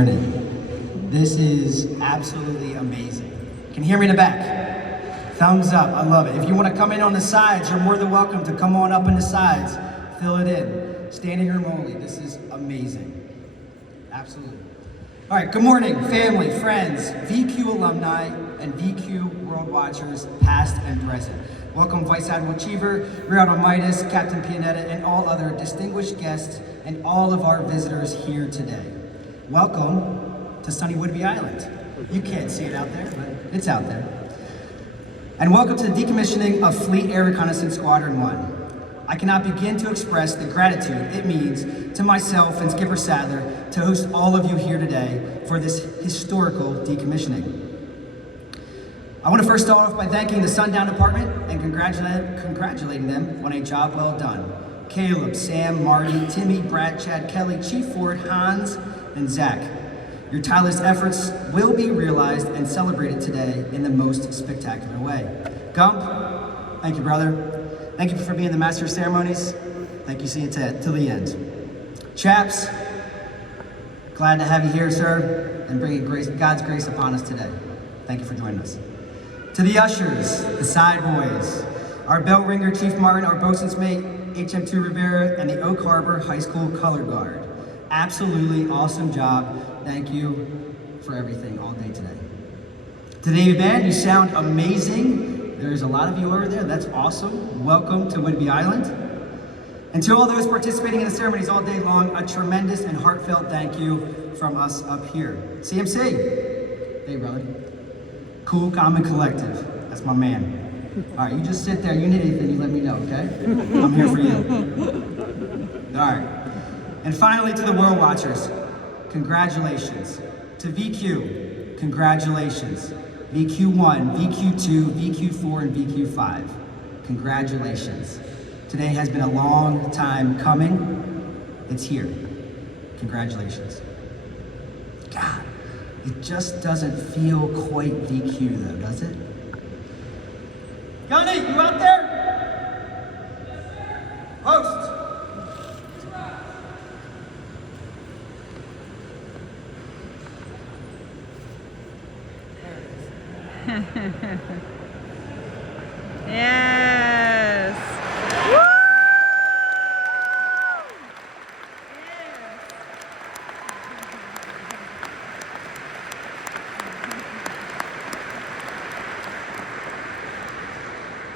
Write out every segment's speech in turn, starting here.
morning. This is absolutely amazing. Can you hear me in the back? Thumbs up, I love it. If you want to come in on the sides, you're more than welcome to come on up in the sides. Fill it in. Standing room only. This is amazing. Absolutely. All right, good morning, family, friends, VQ alumni, and VQ World Watchers, past and present. Welcome Vice Admiral Cheever, Rear Admiral Midas, Captain Pianetta, and all other distinguished guests, and all of our visitors here today. Welcome to sunny Whidbey Island. You can't see it out there, but it's out there. And welcome to the decommissioning of Fleet Air Reconnaissance Squadron 1. I cannot begin to express the gratitude it means to myself and Skipper Sadler to host all of you here today for this historical decommissioning. I want to first start off by thanking the Sundown department and congratulating them on a job well done. Caleb, Sam, Marty, Timmy, Brad, Chad, Kelly, Chief Ford, Hans, and Zach. Your tireless efforts will be realized and celebrated today in the most spectacular way. Gump, thank you, brother. Thank you for being the master of ceremonies. Thank you, see you till the end. Chaps, glad to have you here, sir, and bringing God's grace upon us today. Thank you for joining us. To the ushers, the side boys, our bell ringer, Chief Martin, our boatswain's mate, HM2 Rivera, and the Oak Harbor High School Color Guard. Absolutely awesome job. Thank you for everything all day today. To the Navy Band, you sound amazing. There's a lot of you over there. That's awesome. Welcome to Whidbey Island. And to all those participating in the ceremonies all day long, a tremendous and heartfelt thank you from us up here. CMC. Hey, brother. Cool, calm, and collective. That's my man. All right, you just sit there. You need anything, you let me know, okay? I'm here for you. All right. And finally, to the World Watchers, congratulations. To VQ, congratulations. VQ-1, VQ-2, VQ-4, and VQ-5, congratulations. Today has been a long time coming. It's here. Congratulations. God. It just doesn't feel quite VQ though, does it? Yanni, you out there? Host. Yes.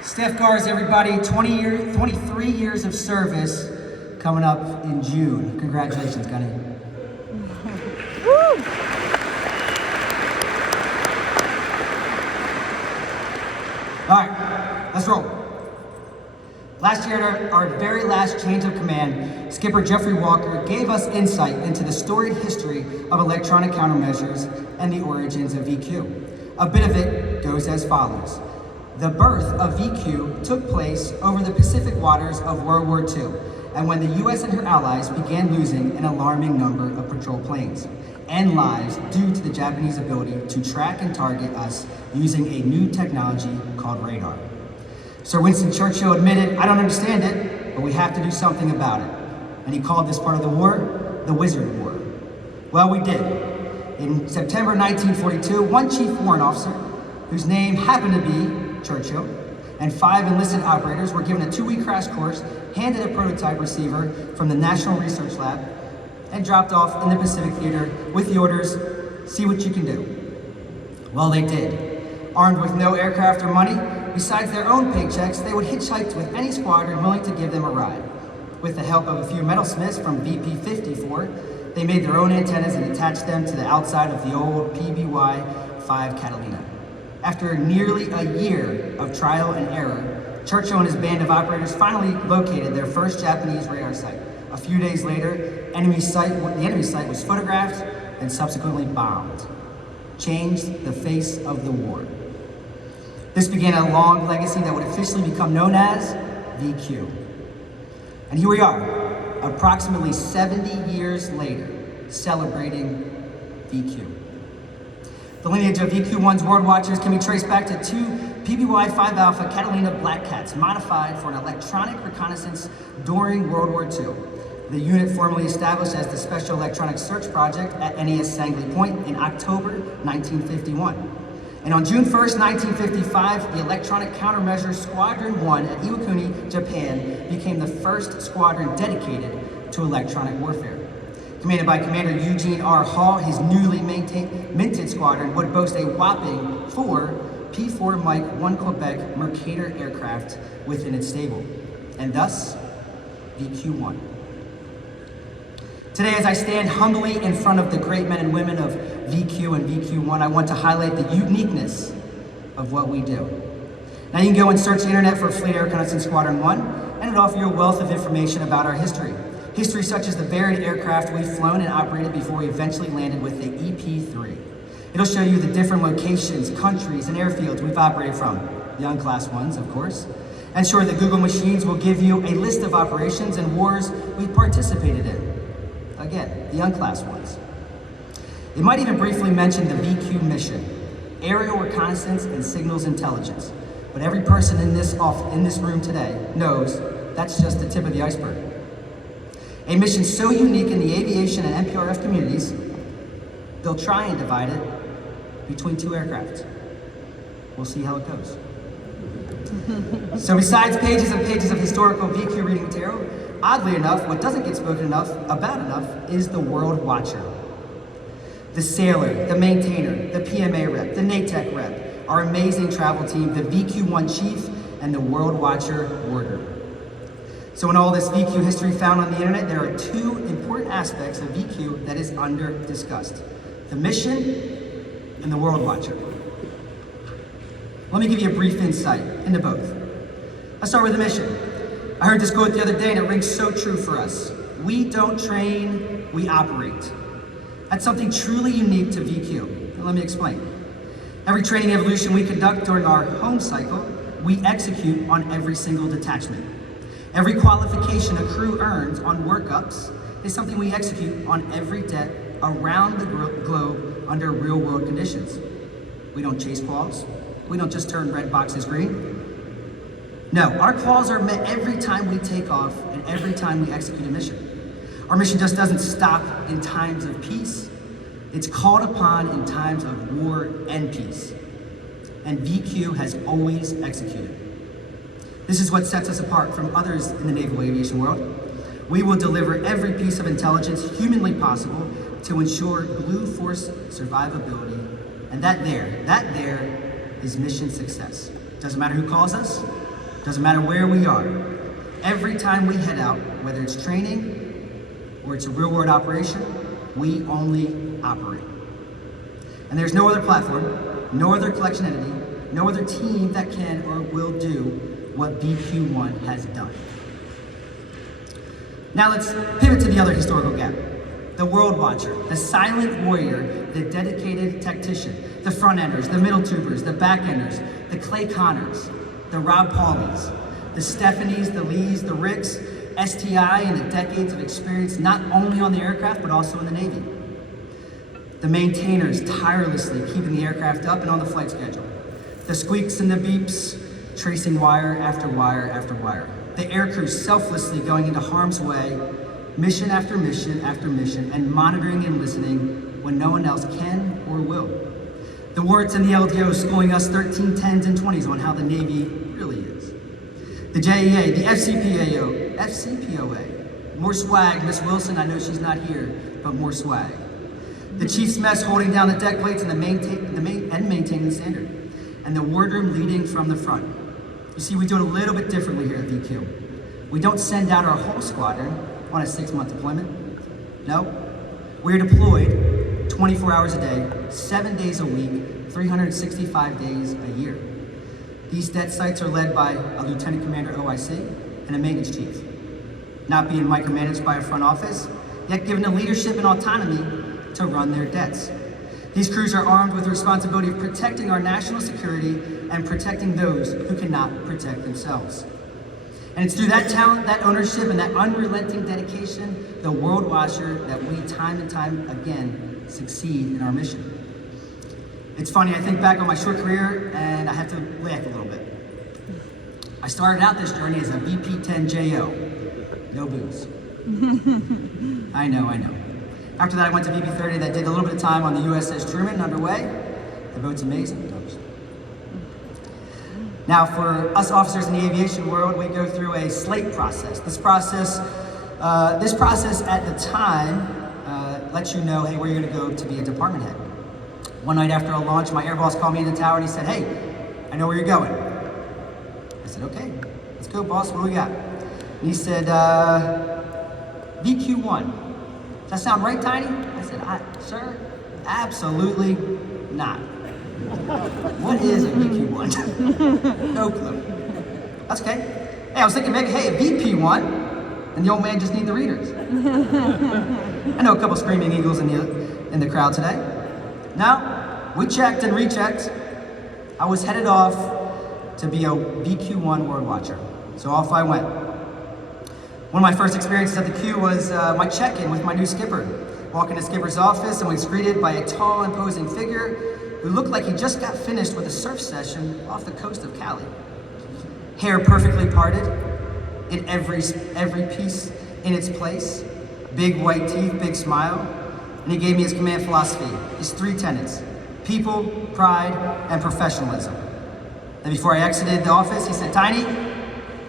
Staff Guards, everybody, 23 years of service coming up in June. Congratulations, Gunny. Woo! All right, let's roll. Last year, at our very last change of command, Skipper Jeffrey Walker gave us insight into the storied history of electronic countermeasures and the origins of VQ. A bit of it goes as follows. The birth of VQ took place over the Pacific waters of World War II, and when the US and her allies began losing an alarming number of patrol planes and lives due to the Japanese ability to track and target us using a new technology called radar. Sir Winston Churchill admitted, "I don't understand it, but we have to do something about it." And he called this part of the war, the Wizard War. Well, we did. In September 1942, one chief warrant officer, whose name happened to be Churchill, and 5 enlisted operators were given a 2-week crash course, handed a prototype receiver from the National Research Lab, and dropped off in the Pacific Theater with the orders, "See what you can do." Well, they did. Armed with no aircraft or money, besides their own paychecks, they would hitchhike with any squadron willing to give them a ride. With the help of a few metalsmiths from VP-54, they made their own antennas and attached them to the outside of the old PBY-5 Catalina. After nearly a year of trial and error, Churchill and his band of operators finally located their first Japanese radar site. A few days later, the enemy site was photographed and subsequently bombed. Changed the face of the war. This began a long legacy that would officially become known as VQ. And here we are, approximately 70 years later, celebrating VQ. The lineage of VQ-1's World Watchers can be traced back to 2 PBY-5 Alpha Catalina Black Cats, modified for an electronic reconnaissance during World War II. The unit formally established as the Special Electronic Search Project at NES Sangley Point in October 1951. And on June 1st, 1955, the Electronic Countermeasures Squadron 1 at Iwakuni, Japan, became the first squadron dedicated to electronic warfare. Commanded by Commander Eugene R. Hall, his newly minted squadron would boast a whopping 4 P-4 Mike 1 Quebec Mercator aircraft within its stable, and thus VQ-1. Today, as I stand humbly in front of the great men and women of VQ and VQ-1, I want to highlight the uniqueness of what we do. Now you can go and search the internet for Fleet Air Reconnaissance Squadron 1, and it'll offer you a wealth of information about our history. History such as the varied aircraft we've flown and operated before we eventually landed with the EP-3. It'll show you the different locations, countries, and airfields we've operated from, young class ones, of course. And sure, the Google machines will give you a list of operations and wars we've participated in. Again, the young class ones. It might even briefly mention the VQ mission, aerial reconnaissance and signals intelligence. But every person in this room today knows that's just the tip of the iceberg. A mission so unique in the aviation and NPRF communities, they'll try and divide it between 2 aircraft. We'll see how it goes. So besides pages and pages of historical VQ reading material, oddly enough, what doesn't get spoken about enough is the World Watcher. The sailor, the maintainer, the PMA rep, the NATEC rep, our amazing travel team, the VQ-1 chief, and the World Watcher warder. So in all this VQ history found on the internet, there are 2 important aspects of VQ that is under-discussed: the mission and the World Watcher. Let me give you a brief insight into both. Let's start with the mission. I heard this quote the other day and it rings so true for us. We don't train, we operate. That's something truly unique to VQ. Let me explain. Every training evolution we conduct during our home cycle, we execute on every single detachment. Every qualification a crew earns on workups is something we execute on every det around the globe under real-world conditions. We don't chase quals. We don't just turn red boxes green. No, our quals are met every time we take off and every time we execute a mission. Our mission just doesn't stop in times of peace. It's called upon in times of war and peace. And VQ has always executed. This is what sets us apart from others in the naval aviation world. We will deliver every piece of intelligence humanly possible to ensure Blue Force survivability. And that there is mission success. Doesn't matter who calls us, doesn't matter where we are. Every time we head out, whether it's training or it's a real-world operation, we only operate. And there's no other platform, no other collection entity, no other team that can or will do what VQ-1 has done. Now let's pivot to the other historical gap. The World Watcher, the silent warrior, the dedicated tactician, the front-enders, the middle tubers, the back-enders, the Clay Connors, the Rob Paulies, the Stephanies, the Lees, the Ricks, STI, and the decades of experience not only on the aircraft, but also in the Navy. The maintainers tirelessly keeping the aircraft up and on the flight schedule. The squeaks and the beeps, tracing wire after wire after wire. The air crew selflessly going into harm's way, mission after mission after mission, and monitoring and listening when no one else can or will. The Warts and the LDOs schooling us 13 10s and 20s on how the Navy really is. The JEA, the FCPOA. More swag, Miss Wilson, I know she's not here, but more swag. The Chief's Mess holding down the deck plates and maintaining the standard. And the wardroom leading from the front. You see, we do it a little bit differently here at VQ. We don't send out our whole squadron on a 6-month deployment. No, we're deployed 24 hours a day, 7 days a week, 365 days a year. These det sites are led by a lieutenant commander OIC and a maintenance chief, not being micromanaged by a front office, yet given the leadership and autonomy to run their dets. These crews are armed with the responsibility of protecting our national security and protecting those who cannot protect themselves. And it's through that talent, that ownership, and that unrelenting dedication, the World Watcher, that we time and time again succeed in our mission. It's funny, I think back on my short career and I have to laugh a little bit. I started out this journey as a VP-10 JO, no booze. I know. After that, I went to VB30 that did a little bit of time on the USS Truman underway. The boat's amazing. Now, for us officers in the aviation world, we go through a slate process. This process at the time lets you know, hey, where you're gonna go to be a department head. One night after a launch, my air boss called me in the tower and he said, hey, I know where you're going. I said, okay, let's go, boss, what do we got? And he said, VQ-1. Does that sound right, Tiny? I said, sir, absolutely not. What is a VQ-1? No clue. That's okay. Hey, I was thinking maybe, hey, a VP-1, and the old man just need the readers. I know a couple screaming eagles in the crowd today. Now, we checked and rechecked. I was headed off to be a VQ-1 World Watcher. So off I went. One of my first experiences at the Q was my check-in with my new skipper. Walk into skipper's office and was greeted by a tall, imposing figure who looked like he just got finished with a surf session off the coast of Cali. Hair perfectly parted, in every piece in its place, big white teeth, big smile, and he gave me his command philosophy, his 3 tenets: people, pride, and professionalism. And before I exited the office, he said, Tiny,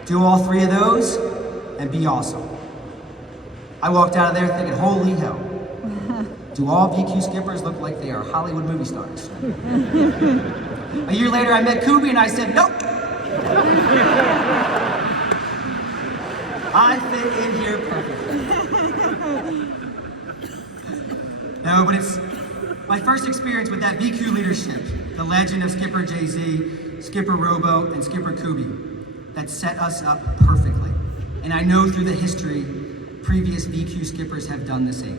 do all 3 of those and be awesome. I walked out of there thinking, holy hell, do all VQ skippers look like they are Hollywood movie stars? A year later, I met Kubi and I said, nope. I fit in here perfectly. No, but it's my first experience with that VQ leadership, the legend of Skipper JZ, Skipper Robo, and Skipper Kubi, that set us up perfectly. And I know through the history, previous VQ skippers have done the same.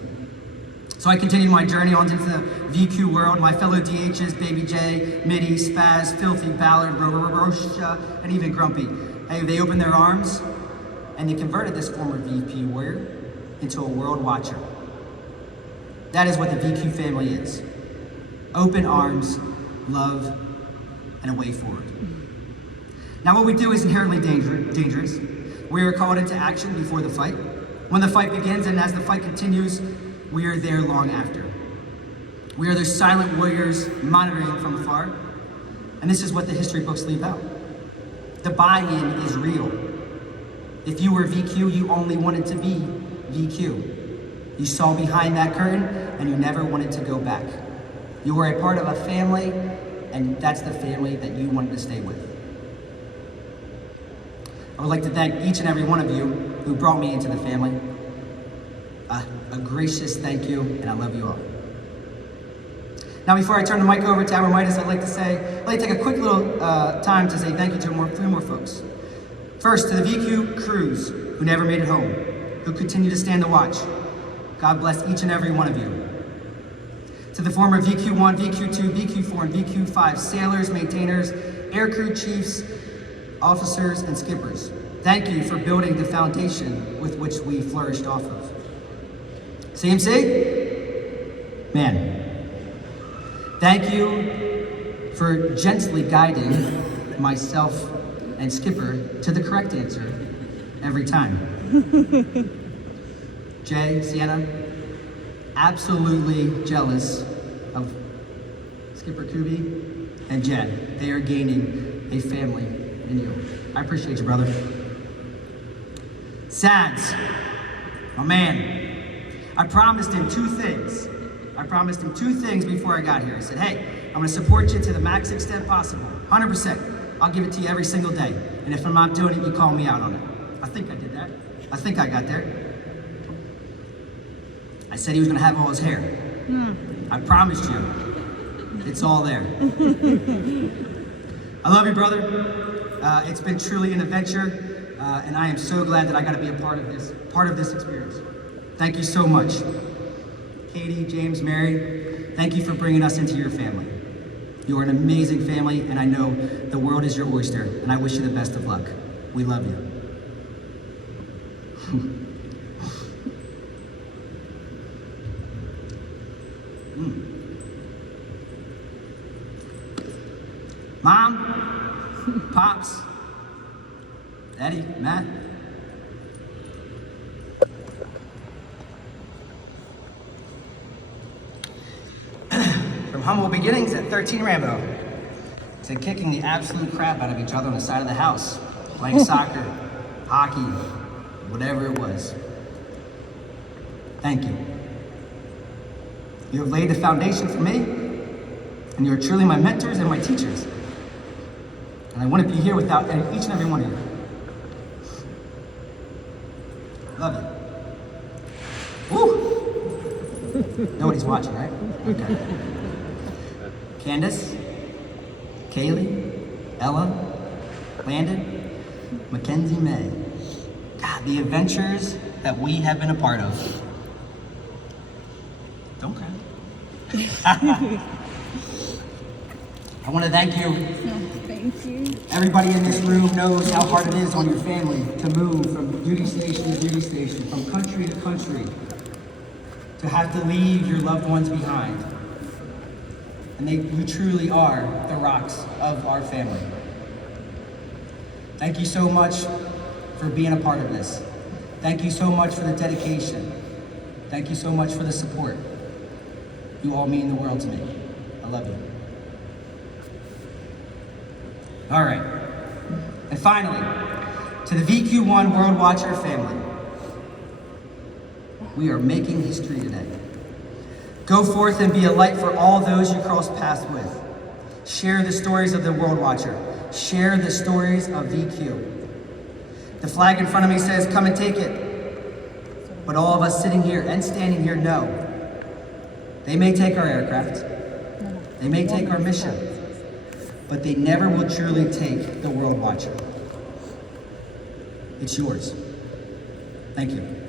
So I continued my journey on into the VQ world. My fellow DHs, Baby J, Mitty, Spaz, Filthy, Ballard, Rosha, and even Grumpy. Hey, they opened their arms and they converted this former VP warrior into a world watcher. That is what the VQ family is. Open arms, love, and a way forward. Now what we do is inherently dangerous. We are called into action before the fight. When the fight begins and as the fight continues, we are there long after. We are those silent warriors monitoring from afar. And this is what the history books leave out. The buy-in is real. If you were VQ, you only wanted to be VQ. You saw behind that curtain and you never wanted to go back. You were a part of a family, and that's the family that you wanted to stay with. I would like to thank each and every one of you who brought me into the family. A gracious thank you, and I love you all. Now, before I turn the mic over to our Midas, I'd like to take a quick little time to say thank you to 3 more folks. First, to the VQ crews who never made it home, who continue to stand the watch. God bless each and every one of you. To the former VQ-1, VQ-2, VQ-4, and VQ-5 sailors, maintainers, aircrew chiefs, officers, and skippers, thank you for building the foundation with which we flourished off of. CMC? Man, thank you for gently guiding myself and Skipper to the correct answer every time. Jay, Sienna, absolutely jealous of Skipper Kubi and Jen. They are gaining a family in you. I appreciate you, brother. Sads, my man. I promised him 2 things. I promised him 2 things before I got here. I said, hey, I'm gonna support you to the max extent possible, 100%. I'll give it to you every single day. And if I'm not doing it, you call me out on it. I think I did that. I think I got there. I said he was gonna have all his hair. I promised you, it's all there. I love you, brother. It's been truly an adventure, and I am so glad that I got to be a part of this experience. Thank you so much. Katie, James, Mary, thank you for bringing us into your family. You are an amazing family, and I know the world is your oyster, and I wish you the best of luck. We love you. Mom, Pops, Eddie, Matt. humble beginnings at 13 Rambo to kicking the absolute crap out of each other on the side of the house, playing soccer, hockey, whatever it was. Thank you. You have laid the foundation for me, and you are truly my mentors and my teachers. And I wouldn't be here without each and every one of you. Love you. Woo! Nobody's watching, right? Okay. Candace, Kaylee, Ella, Landon, Mackenzie May. God, the adventures that we have been a part of. Don't cry. I want to thank you. Thank you. Everybody in this room knows how hard it is on your family to move from duty station to duty station, from country to country, to have to leave your loved ones behind. And you truly are the rocks of our family. Thank you so much for being a part of this. Thank you so much for the dedication. Thank you so much for the support. You all mean the world to me. I love you. All right. And finally, to the VQ-1 World Watcher family, we are making history today. Go forth and be a light for all those you cross paths with. Share the stories of the World Watcher. Share the stories of VQ. The flag in front of me says, come and take it. But all of us sitting here and standing here know they may take our aircraft, they may take our mission, but they never will truly take the World Watcher. It's yours. Thank you.